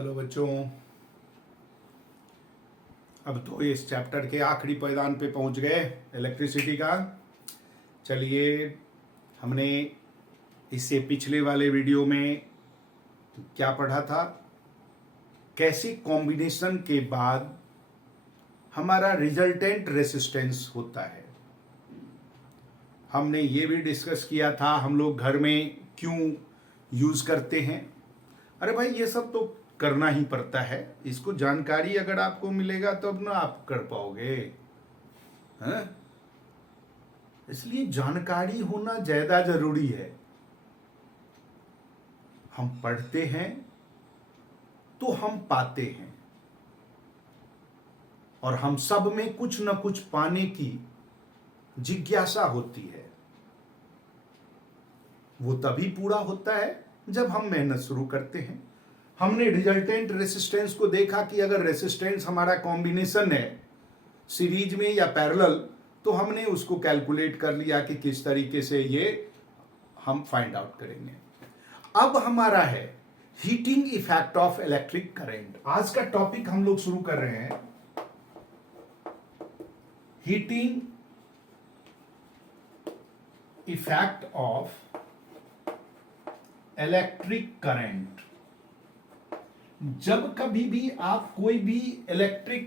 Hello बच्चों। अब तो इस चैप्टर के आखिरी पायदान पे पहुंच गए इलेक्ट्रिसिटी का। चलिए, हमने इससे पिछले वाले वीडियो में क्या पढ़ा था, कैसे कॉम्बिनेशन के बाद हमारा रिजल्टेंट रेसिस्टेंस होता है। हमने ये भी डिस्कस किया था हम लोग घर में क्यों यूज करते हैं। अरे भाई, ये सब तो करना ही पड़ता है, इसको जानकारी अगर आपको मिलेगा तब ना आप कर पाओगे, हैं? इसलिए जानकारी होना ज्यादा जरूरी है। हम पढ़ते हैं तो हम पाते हैं, और हम सब में कुछ न कुछ पाने की जिज्ञासा होती है। वो तभी पूरा होता है जब हम मेहनत शुरू करते हैं। हमने रिजल्टेंट रेसिस्टेंस को देखा कि अगर रेसिस्टेंस हमारा कॉम्बिनेशन है सीरीज में या पैरेलल, तो हमने उसको कैलकुलेट कर लिया कि किस तरीके से ये हम फाइंड आउट करेंगे। अब हमारा है heating effect of electric current. आज का टॉपिक हम लोग शुरू कर रहे हैं heating effect of electric current. जब कभी भी आप कोई भी इलेक्ट्रिक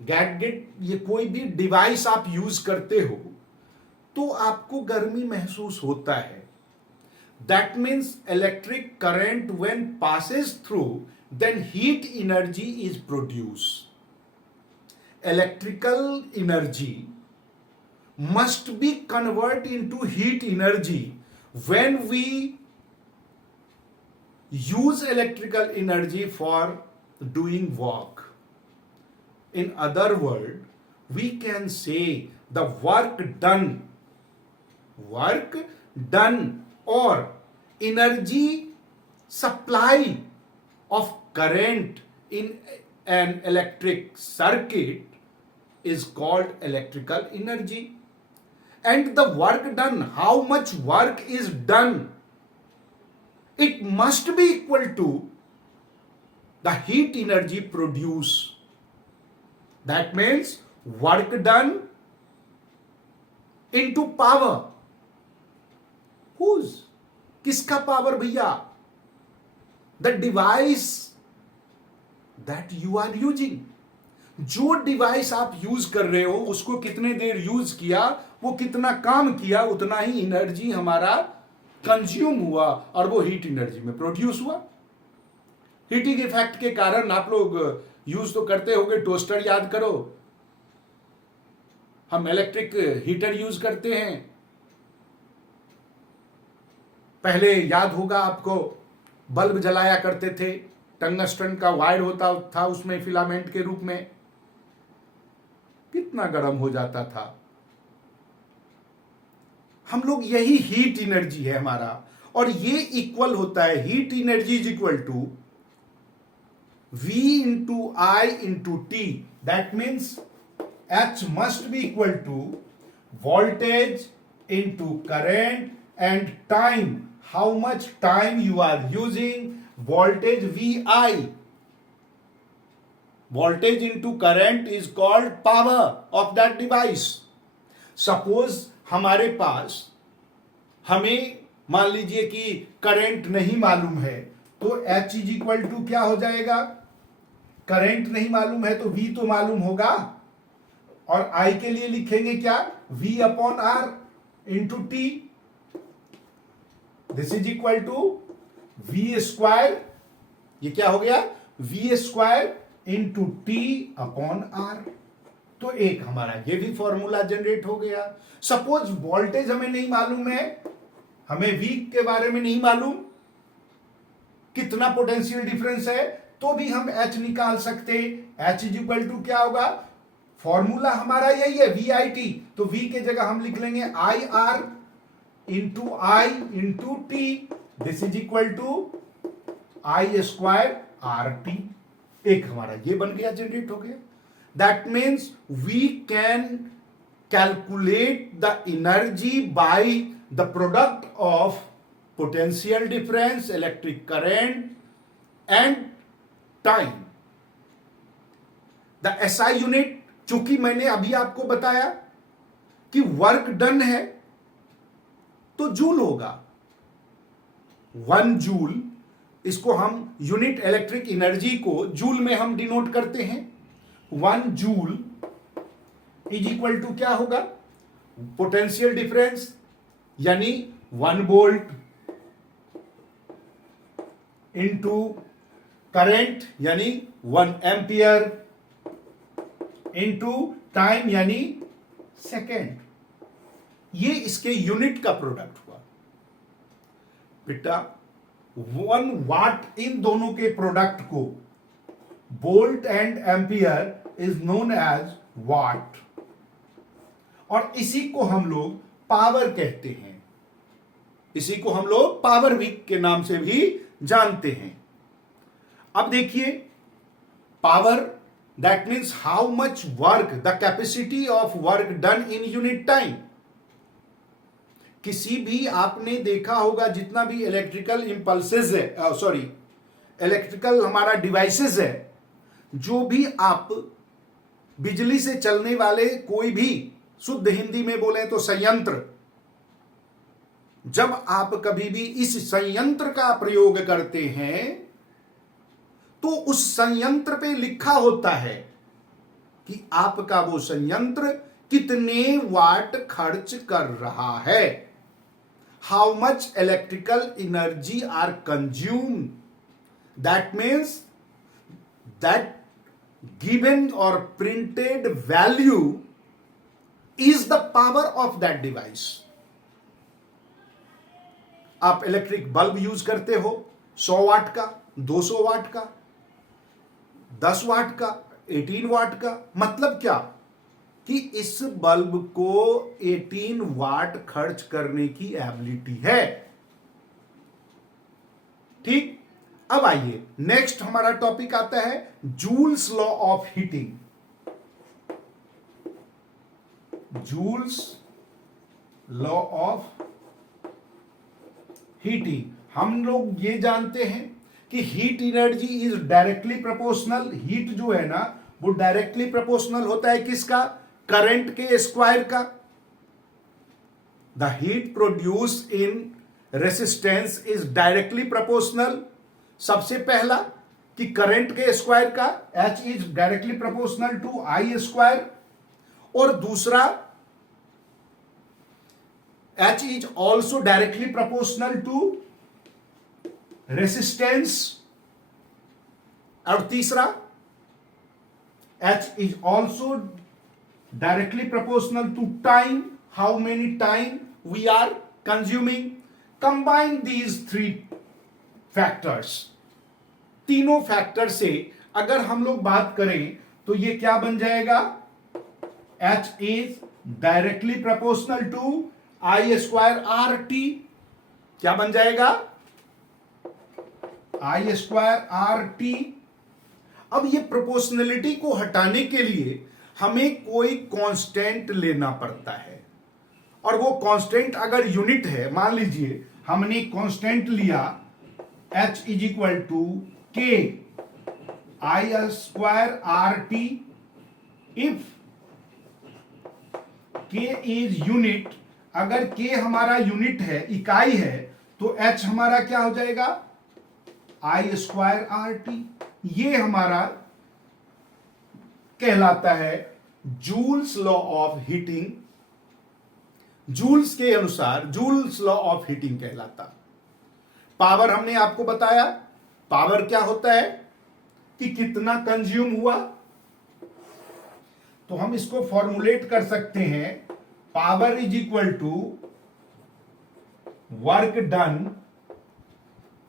गैजेट ये कोई भी डिवाइस आप यूज करते हो तो आपको गर्मी महसूस होता है। That means electric current when passes through then heat energy is produce. Electrical energy must be converted into heat energy when we use electrical energy for doing work. In other words, we can say the work done or energy supply of current in an electric circuit is called electrical energy. And the work done, how much work is done, it must be equal to the heat energy produced. That means work done into power. Whose? किसका power भैया? The device that you are using. जो device आप use कर रहे हो उसको कितने देर use किया, वो कितना काम किया, उतना ही एनर्जी हमारा कंज्यूम हुआ और वो हीट एनर्जी में प्रोड्यूस हुआ। हीटिंग इफेक्ट के कारण आप लोग यूज तो करते होंगे, टोस्टर याद करो, हम इलेक्ट्रिक हीटर यूज करते हैं। पहले याद होगा आपको, बल्ब जलाया करते थे, टंगस्टन का वायर होता था उसमें फिलामेंट के रूप में, कितना गर्म हो जाता था। हम लोग यही हीट एनर्जी है हमारा, और ये इक्वल होता है, heat energy is equal to V into I into T. That means H must be equal to voltage into current and time, how much time you are using, voltage VI. Voltage into current is called power of that device. Suppose हमारे पास, हमें मान लीजिए कि current नहीं मालूम है, तो H is equal to क्या हो जाएगा? करंट नहीं मालूम है तो V तो मालूम होगा, और I के लिए लिखेंगे क्या? V upon R into T. This is equal to V square, ये क्या हो गया? V square into T upon R. तो एक हमारा ये भी फॉर्मूला जनरेट हो गया। सपोज वोल्टेज हमें नहीं मालूम है, हमें V के बारे में नहीं मालूम कितना पोटेंशियल डिफरेंस है, तो भी हम H निकाल सकते। H इज इक्वल टू क्या होगा? फॉर्मूला हमारा यही है VIT, तो V के जगह हम लिख लेंगे IR into I into T. This is equal to I square RT। एक हमारा ये बन गया, जनरेट हो गया। That means we can calculate the energy by the product of potential difference, electric current and time. The SI unit, चूंकि मैंने अभी आपको बताया कि वर्क डन है तो जूल होगा। 1 जूल, इसको हम यूनिट इलेक्ट्रिक एनर्जी को जूल में हम डिनोट करते हैं। 1 जूल इज इक्वल टू क्या होगा, पोटेंशियल डिफरेंस यानी 1 वोल्ट इंटू करंट यानी 1 एम्पियर इंटू टाइम यानी सेकेंड। ये इसके यूनिट का प्रोडक्ट हुआ बेटा। 1 वाट, इन दोनों के प्रोडक्ट को volt and ampere is known as watt, और इसी को हम लोग पावर कहते हैं। इसी को हम लोग पावर वीक के नाम से भी जानते हैं। अब देखिए, power that means how much work, the capacity of work done in unit time. किसी भी, आपने देखा होगा जितना भी इलेक्ट्रिकल इंपल्सेस है, सॉरी इलेक्ट्रिकल हमारा डिवाइसेस है, जो भी आप बिजली से चलने वाले कोई भी, शुद्ध हिंदी में बोले तो संयंत्र, जब आप कभी भी इस संयंत्र का प्रयोग करते हैं तो उस संयंत्र पे लिखा होता है कि आपका वो संयंत्र कितने वाट खर्च कर रहा है, how much electrical energy are consume. That means that given or printed value is the power of that device. आप इलेक्ट्रिक बल्ब यूज करते हो 100 वाट का, 200 वाट का, 10 वाट का, 18 वाट का, मतलब क्या कि इस बल्ब को 18 वाट खर्च करने की एबिलिटी है। ठीक, अब आइए नेक्स्ट हमारा टॉपिक आता है Joule's law of heating. Joules law of heating, हम लोग ये जानते हैं कि heat energy is directly proportional. Heat जो है ना वो डायरेक्टली प्रोपोर्शनल होता है किसका, करंट के स्क्वायर का। The heat produce in resistance is directly proportional. सबसे पहला कि करंट के स्क्वायर का, H is directly proportional to I square, और दूसरा H is also directly proportional to resistance, और तीसरा H is also directly proportional to time, how many time we are consuming. Combine these 3 factors, तीनों factor से अगर हम लोग बात करें तो ये क्या बन जाएगा, H is directly proportional to I square R T. क्या बन जाएगा, I स्क्वायर आर टी। अब ये प्रोपोर्शनलिटी को हटाने के लिए हमें कोई कांस्टेंट लेना पड़ता है, और वो कांस्टेंट अगर यूनिट है, मान लीजिए हमने कांस्टेंट लिया H इज इक्वल टू के I square R T. If K is unit, अगर K हमारा यूनिट है, इकाई है, तो H हमारा क्या हो जाएगा, I स्क्वायर आर टी। ये हमारा कहलाता है Joule's law of heating. Joule's के अनुसार जूल्स लॉ ऑफ हीटिंग कहलाता। पावर हमने आपको बताया, पावर क्या होता है कि कितना कंज्यूम हुआ, तो हम इसको फॉर्मुलेट कर सकते हैं, power is equal to work done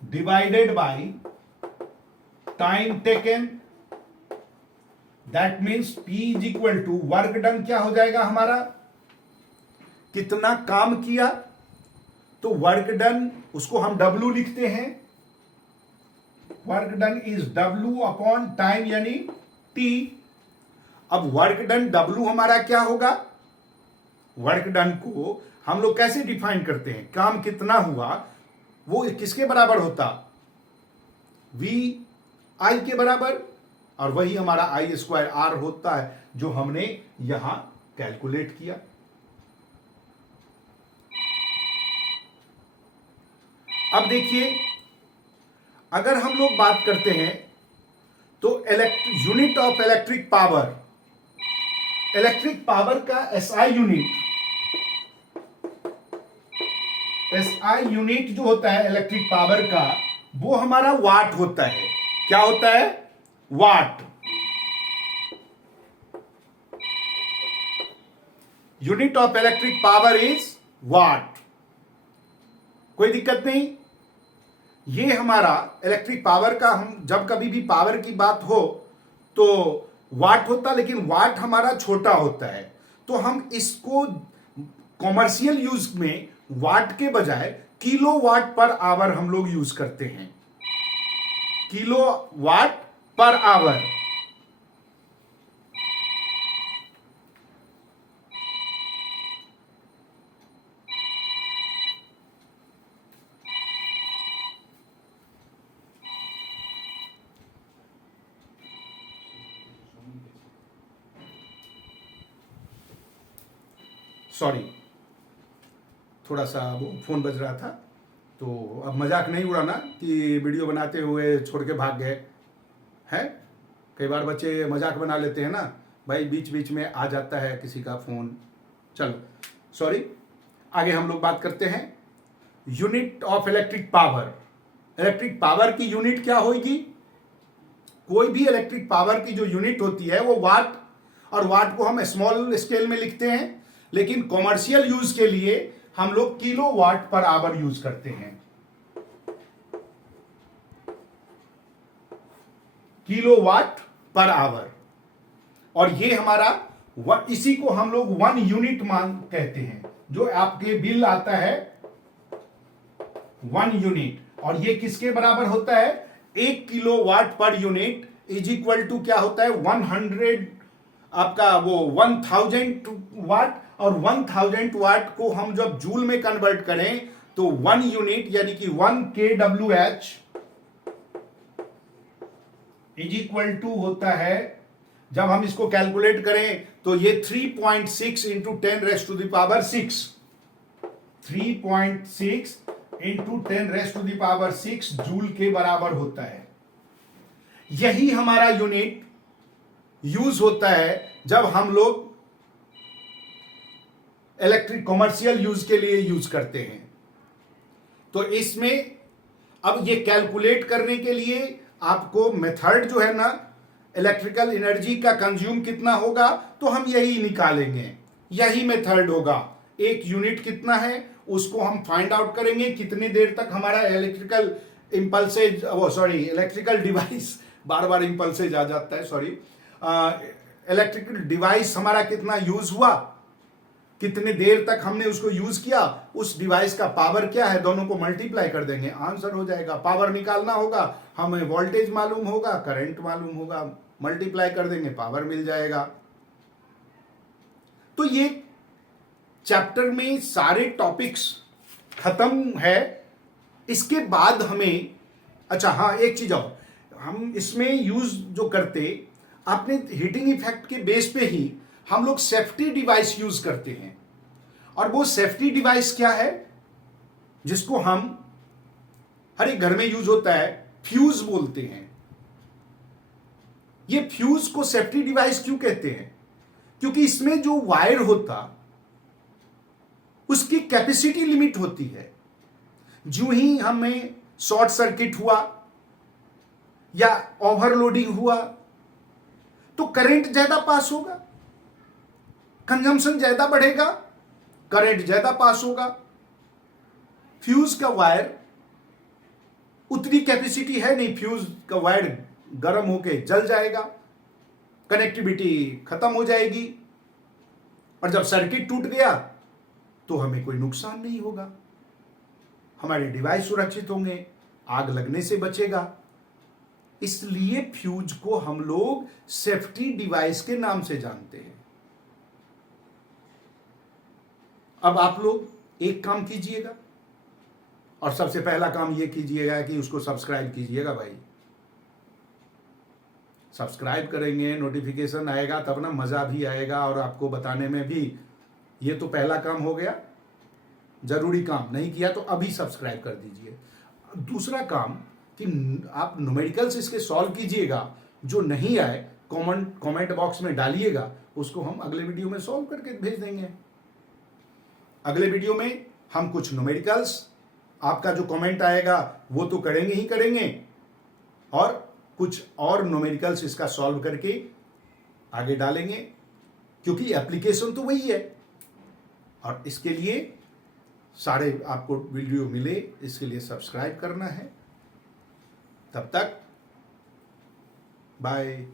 divided by time taken. That means P is equal to work done क्या हो जाएगा हमारा, कितना काम किया, तो वर्क डन उसको हम W लिखते हैं। Work done is W upon time यानी T। अब वर्क डन W हमारा क्या होगा, वर्क डन को हम लोग कैसे डिफाइन करते हैं, काम कितना हुआ वो किसके बराबर होता, V आई के बराबर, और वही हमारा आई स्क्वायर आर होता है जो हमने यहां कैलकुलेट किया। अब देखिए, अगर हम लोग बात करते हैं तो यूनिट ऑफ इलेक्ट्रिक पावर का एसआई यूनिट जो होता है इलेक्ट्रिक पावर का, वो हमारा वाट होता है। क्या होता है? Watt. Unit of electric power is watt. कोई दिक्कत नहीं। ये हमारा इलेक्ट्रिक पावर का, हम जब कभी भी पावर की बात हो तो वाट होता, लेकिन वाट हमारा छोटा होता है, तो हम इसको कॉमर्शियल यूज में वाट के बजाय किलो वाट पर आवर हम लोग यूज करते हैं। Kilo watt per hour. Sorry, थोड़ा सा वो फोन बज रहा था, तो अब मजाक नहीं उड़ाना कि वीडियो बनाते हुए छोड़ के भाग गए हैं। कई बार बच्चे मजाक बना लेते हैं ना भाई, बीच बीच में आ जाता है किसी का फोन। चलो सॉरी, आगे हम लोग बात करते हैं unit of electric power. Electric power की यूनिट क्या होगी? कोई भी इलेक्ट्रिक पावर की जो यूनिट होती है वो वाट, और वाट को हम स्मॉल स्केल में लिखते हैं, लेकिन कॉमर्शियल यूज के लिए हम लोग kilo watt per hour use करते हैं। Kilo watt per hour. और ये हमारा इसी को हम लोग 1 यूनिट मान कहते हैं। जो आपके बिल आता है 1 यूनिट, और ये किसके बराबर होता है? 1 kilo watt per unit is equal to क्या होता है? 100, आपका वो 1000 वाट। और 1000 वाट को हम जब जूल में कन्वर्ट करें तो 1 यूनिट यानी कि 1 kWh इज इक्वल टू होता है, जब हम इसको कैलकुलेट करें तो ये 3.6 into 10 raise to the power 6, 3.6 into 10 raise to the power 6 joule के बराबर होता है। यही हमारा यूनिट यूज होता है जब हम लोग इलेक्ट्रिक कॉमर्शियल यूज के लिए यूज करते हैं। तो इसमें अब ये कैलकुलेट करने के लिए आपको मेथड जो है ना, इलेक्ट्रिकल एनर्जी का कंज्यूम कितना होगा, तो हम यही निकालेंगे। यही मेथड होगा। 1 यूनिट कितना है उसको हम फाइंड आउट करेंगे, कितनी देर तक हमारा इलेक्ट्रिकल इंपल्सेज, इलेक्ट्रिकल डिवाइस, बार बार इंपल्सेज आ जाता है, सॉरी, इलेक्ट्रिकल डिवाइस हमारा कितना यूज हुआ, कितने देर तक हमने उसको यूज किया, उस डिवाइस का पावर क्या है, दोनों को मल्टीप्लाई कर देंगे, आंसर हो जाएगा। पावर निकालना होगा, हमें वोल्टेज मालूम होगा, करंट मालूम होगा, मल्टीप्लाई कर देंगे, पावर मिल जाएगा। तो ये चैप्टर में सारे टॉपिक्स खत्म है। इसके बाद हमें, अच्छा हाँ, एक चीज और, हम इसमें यूज जो करते, आपने हीटिंग इफेक्ट के बेस पे ही हम लोग सेफ्टी डिवाइस यूज करते हैं। और वो सेफ्टी डिवाइस क्या है, जिसको हम हर एक घर में यूज होता है, फ्यूज बोलते हैं। ये फ्यूज को सेफ्टी डिवाइस क्यों कहते हैं? क्योंकि इसमें जो वायर होता उसकी कैपेसिटी लिमिट होती है। जो ही हमें शॉर्ट सर्किट हुआ या ओवरलोडिंग हुआ तो करंट ज्यादा पास होगा, कंजम्पशन ज्यादा बढ़ेगा, करंट ज्यादा पास होगा। फ्यूज का वायर उतनी कैपेसिटी है नहीं, फ्यूज का वायर गर्म होके जल जाएगा, कनेक्टिविटी खत्म हो जाएगी, और जब सर्किट टूट गया तो हमें कोई नुकसान नहीं होगा, हमारे डिवाइस सुरक्षित होंगे, आग लगने से बचेगा। इसलिए फ्यूज को हम लोग सेफ्टी डिवाइस के नाम से जानते हैं। अब आप लोग एक काम कीजिएगा, और सबसे पहला काम यह कीजिएगा कि उसको सब्सक्राइब कीजिएगा भाई। सब्सक्राइब करेंगे, नोटिफिकेशन आएगा तब ना मज़ा भी आएगा और आपको बताने में भी। ये तो पहला काम हो गया, जरूरी काम नहीं किया तो अभी सब्सक्राइब कर दीजिए। दूसरा काम कि आप न्यूमेरिकल्स इसके सॉल्व कीजिएगा, जो नहीं आए कमेंट बॉक्स में डालिएगा, उसको हम अगले वीडियो में सॉल्व करके भेज देंगे। अगले वीडियो में हम कुछ न्यूमेरिकल्स, आपका जो कमेंट आएगा वो तो करेंगे ही करेंगे, और कुछ और न्यूमेरिकल्स इसका सॉल्व करके आगे डालेंगे, क्योंकि एप्लीकेशन तो वही है। और इसके लिए सारे आपको वीडियो मिले, इसके लिए सब्सक्राइब करना है। तब तक बाय।